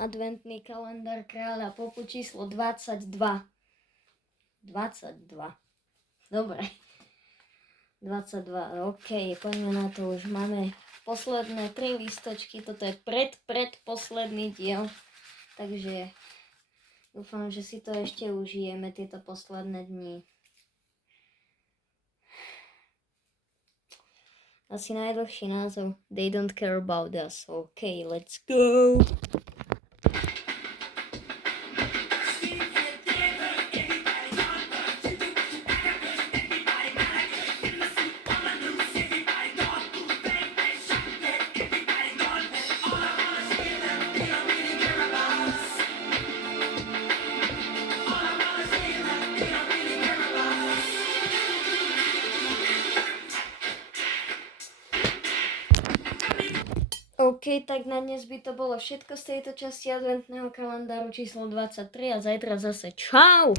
Adventný kalendár Kráľa Popu číslo 22. 22. Dobre. 22. OK, poďme na to. Už máme posledné 3 lístočky. Toto je predposledný diel. Takže dúfam, že si to ešte užijeme, tieto posledné dni. Asi najdlhší názov. They don't care about us. OK, let's go. OK, tak na dnes by to bolo všetko z tejto časti adventného kalendáru číslo 23 a zajtra zase čau!